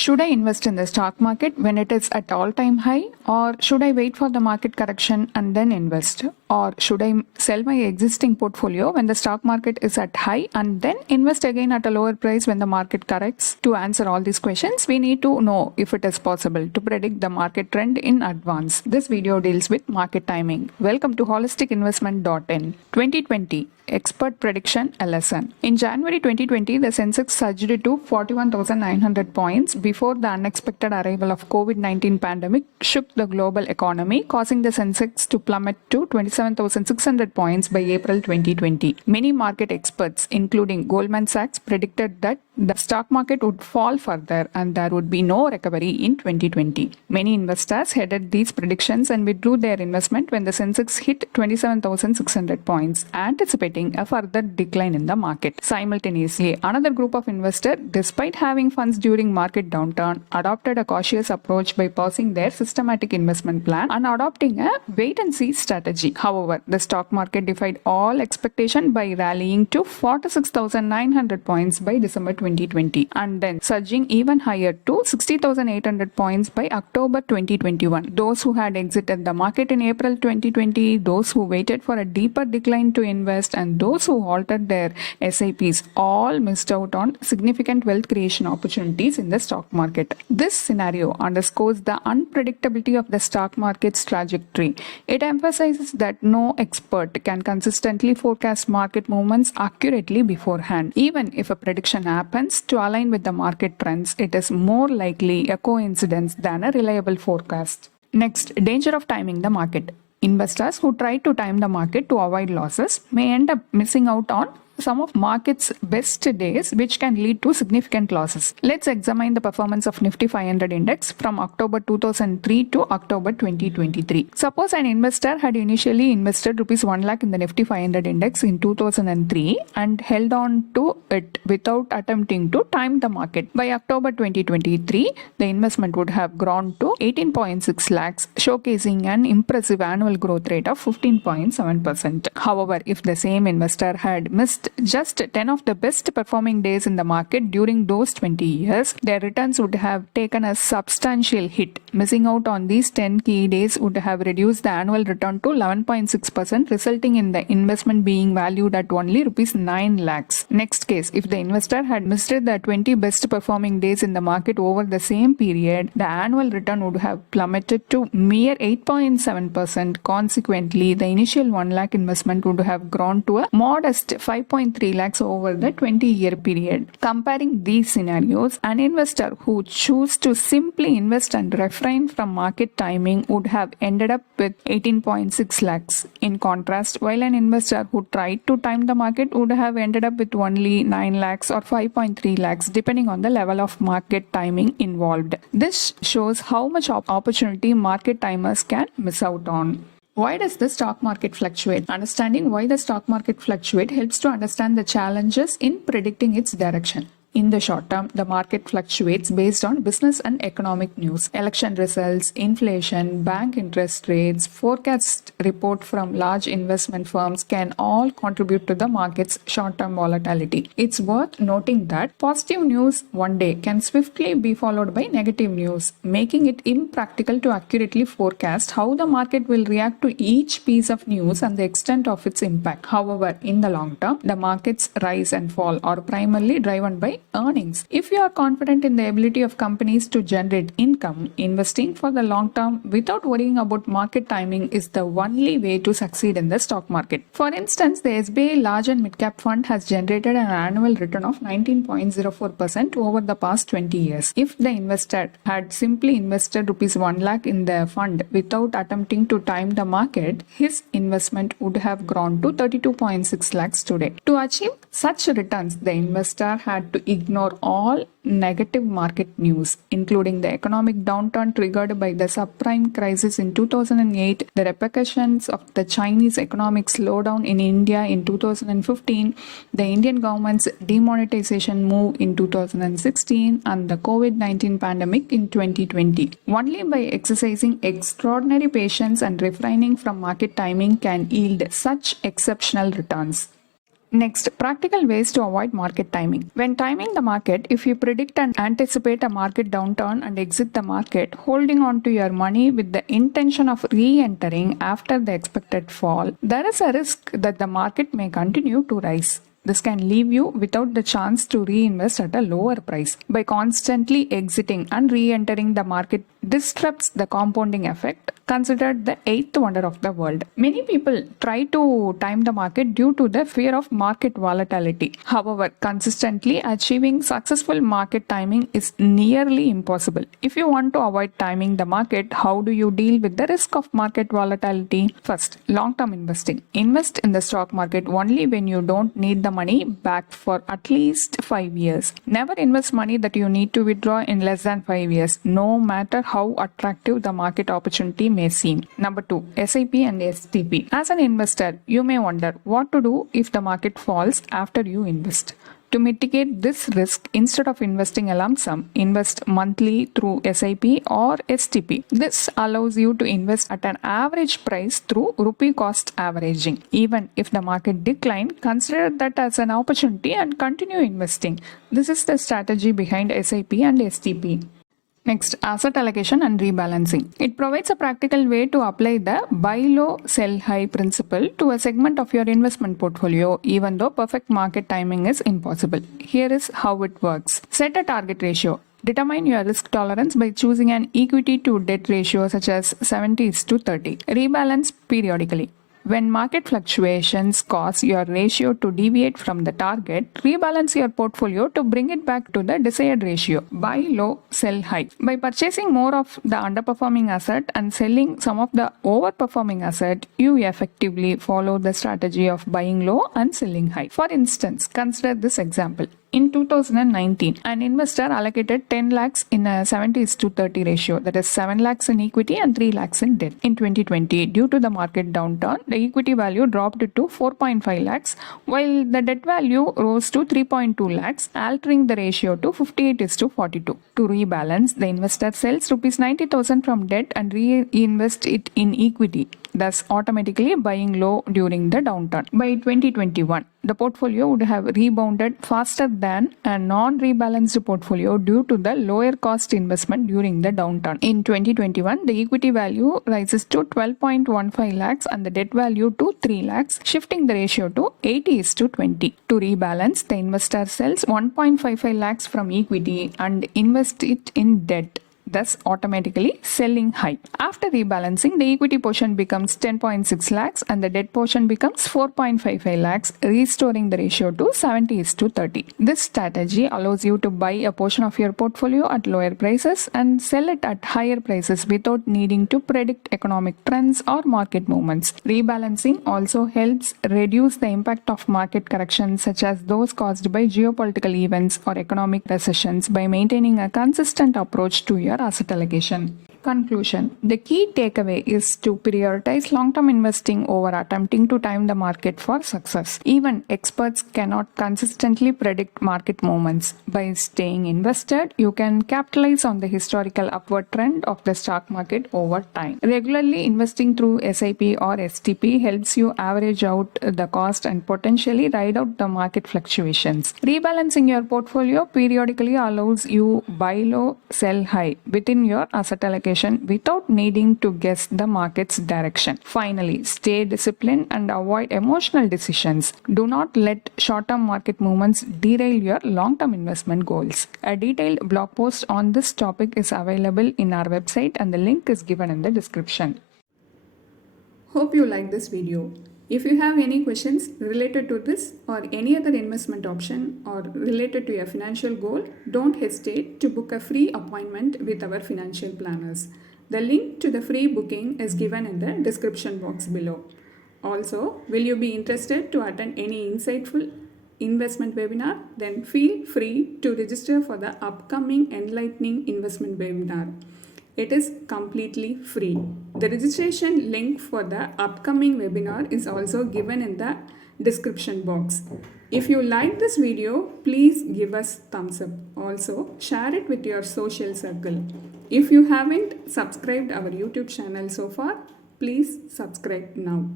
Should I invest in the stock market when it is at all-time high, or should I wait for the market correction and then invest? Or should I sell my existing portfolio when the stock market is at high and then invest again at a lower price when the market corrects? To answer all these questions, we need to know if it is possible to predict the market trend in advance. This video deals with market timing. Welcome to holisticinvestment.in. 2020 Expert Prediction LSN. In January 2020, the Sensex surged to 41,900 points before the unexpected arrival of COVID-19 pandemic shook the global economy, causing the Sensex to plummet to 27,600 points by April 2020. Many market experts, including Goldman Sachs, predicted that the stock market would fall further and there would be no recovery in 2020. Many investors headed these predictions and withdrew their investment when the Sensex hit 27,600 points, anticipating a further decline in the market. Simultaneously, another group of investors, despite having funds during market downturn, adopted a cautious approach by pausing their systematic investment plan and adopting a wait-and-see strategy. However, the stock market defied all expectation by rallying to 46,900 points by December 2020 and then surging even higher to 60,800 points by October 2021. Those who had exited the market in April 2020, those who waited for a deeper decline to invest, and those who halted their SIPs all missed out on significant wealth creation opportunities in the stock market. This scenario underscores the unpredictability of the stock market's trajectory. It emphasizes that no expert can consistently forecast market movements accurately beforehand. Even if a prediction happens to align with the market trends, it is more likely a coincidence than a reliable forecast. Next, danger of timing the market. Investors who try to time the market to avoid losses may end up missing out on some of market's best days, which can lead to significant losses. Let's examine the performance of Nifty 500 index from October 2003 to October 2023. Suppose an investor had initially invested Rs 1 lakh in the Nifty 500 index in 2003 and held on to it without attempting to time the market. By October 2023, the investment would have grown to 18.6 lakhs, showcasing an impressive annual growth rate of 15.7%. However, if the same investor had missed just 10 of the best performing days in the market during those 20 years, their returns would have taken a substantial hit. Missing out on these 10 key days would have reduced the annual return to 11.6%, resulting in the investment being valued at only Rs 9 lakhs. Next case, if the investor had missed the 20 best performing days in the market over the same period, the annual return would have plummeted to mere 8.7%. Consequently, the initial 1 lakh investment would have grown to a modest 5.3 lakhs over the 20-year period. Comparing these scenarios, an investor who chose to simply invest and refrain from market timing would have ended up with 18.6 lakhs. In contrast, while an investor who tried to time the market would have ended up with only 9 lakhs or 5.3 lakhs, depending on the level of market timing involved. This shows how much opportunity market timers can miss out on. Why does the stock market fluctuate? Understanding why the stock market fluctuates helps to understand the challenges in predicting its direction. In the short term, the market fluctuates based on business and economic news, election results, inflation, bank interest rates, forecast report from large investment firms can all contribute to the market's short-term volatility. It's worth noting that positive news one day can swiftly be followed by negative news, making it impractical to accurately forecast how the market will react to each piece of news and the extent of its impact. However, in the long term, the market's rise and fall are primarily driven by earnings. If you are confident in the ability of companies to generate income, investing for the long term without worrying about market timing is the only way to succeed in the stock market. For instance, the SBI Large and Mid Cap Fund has generated an annual return of 19.04% over the past 20 years. If the investor had simply invested Rs 1 lakh in the fund without attempting to time the market, his investment would have grown to 32.6 lakhs today. To achieve such returns, the investor had to ignore all negative market news, including the economic downturn triggered by the subprime crisis in 2008, the repercussions of the Chinese economic slowdown in India in 2015, the Indian government's demonetization move in 2016, and the COVID-19 pandemic in 2020. Only by exercising extraordinary patience and refraining from market timing can yield such exceptional returns. Next, practical ways to avoid market timing. When timing the market, if you predict and anticipate a market downturn and exit the market, holding on to your money with the intention of re-entering after the expected fall, there is a risk that the market may continue to rise. This can leave you without the chance to reinvest at a lower price. By constantly exiting and re-entering the market disrupts the compounding effect, considered the eighth wonder of the world. Many people try to time the market due to the fear of market volatility. However, consistently achieving successful market timing is nearly impossible. If you want to avoid timing the market, how do you deal with the risk of market volatility? First, long-term investing. Invest in the stock market only when you don't need the money back for at least 5 years. Never invest money that you need to withdraw in less than 5 years, no matter how attractive the market opportunity may seem. Number 2, SIP and STP. As an investor, you may wonder what to do if the market falls after you invest. To mitigate this risk, instead of investing a lump sum, invest monthly through SIP or STP. This allows you to invest at an average price through rupee cost averaging. Even if the market declines, consider that as an opportunity and continue investing. This is the strategy behind SIP and STP. Next, asset allocation and rebalancing. It provides a practical way to apply the buy low, sell high principle to a segment of your investment portfolio, even though perfect market timing is impossible. Here is how it works. Set a target ratio. Determine your risk tolerance by choosing an equity to debt ratio such as 70:30. Rebalance periodically. When market fluctuations cause your ratio to deviate from the target, rebalance your portfolio to bring it back to the desired ratio. Buy low, sell high. By purchasing more of the underperforming asset and selling some of the overperforming asset, you effectively follow the strategy of buying low and selling high. For instance, consider this example. In 2019, an investor allocated 10 lakhs in a 70:30 ratio, that is 7 lakhs in equity and 3 lakhs in debt. In 2020, due to the market downturn, the equity value dropped to 4.5 lakhs, while the debt value rose to 3.2 lakhs, altering the ratio to 58:42. To rebalance, the investor sells rupees 90,000 from debt and reinvests it in equity, thus automatically buying low during the downturn. By 2021, the portfolio would have rebounded faster than a non-rebalanced portfolio due to the lower cost investment during the downturn. In 2021, the equity value rises to 12.15 lakhs and the debt value to 3 lakhs, shifting the ratio to 80:20. To rebalance, the investor sells 1.55 lakhs from equity and invests it in debt, thus automatically selling high. After rebalancing, the equity portion becomes 10.6 lakhs and the debt portion becomes 4.55 lakhs, restoring the ratio to 70:30. This strategy allows you to buy a portion of your portfolio at lower prices and sell it at higher prices without needing to predict economic trends or market movements. Rebalancing also helps reduce the impact of market corrections such as those caused by geopolitical events or economic recessions by maintaining a consistent approach to your asset allocation. Conclusion. The key takeaway is to prioritize long-term investing over attempting to time the market for success. Even experts cannot consistently predict market movements. By staying invested, you can capitalize on the historical upward trend of the stock market over time. Regularly investing through SIP or STP helps you average out the cost and potentially ride out the market fluctuations. Rebalancing your portfolio periodically allows you buy low, sell high within your asset allocation without needing to guess the market's direction. Finally, stay disciplined and avoid emotional decisions. Do not let short-term market movements derail your long-term investment goals. A detailed blog post on this topic is available in our website and the link is given in the description. Hope you like this video. If you have any questions related to this or any other investment option or related to your financial goal, don't hesitate to book a free appointment with our financial planners. The link to the free booking is given in the description box below. Also, will you be interested to attend any insightful investment webinar? Then feel free to register for the upcoming Enlightening Investment Webinar. It is completely free. The registration link for the upcoming webinar is also given in the description box. If you like this video, please give us thumbs up. Also, share it with your social circle. If you haven't subscribed our YouTube channel so far, please subscribe now.